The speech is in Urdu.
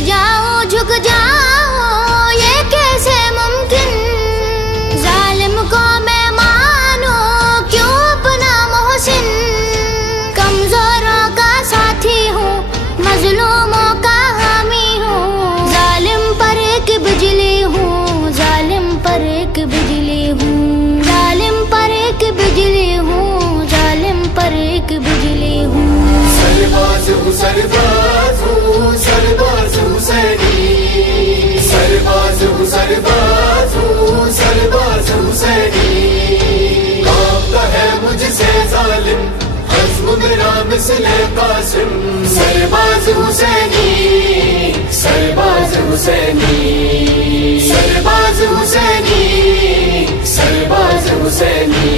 جھک جاؤ یہ کیسے ممکن، ظالم کو میں مانوں کیوں اپنا محسن، کمزوروں کا ساتھی ہوں مظلوموں کا حامی ہوں، ظالم پر ایک بجلی ہوں، ظالم پر ایک بجلی ہوں، ظالم پر ایک بجلی ہوں، ظالم پر ایک بجلی ہوں۔ سرباز ہوں سرباز ہوں سرباز حسینی، سرباز ہوں سرباز ہوں سرباز حسینی، کانپتا ہے مجھ سے ظالم عزم میرا مثل قاسم، سرباز حسینی سرباز حسینی، سرباز حسینی سرباز حسینی۔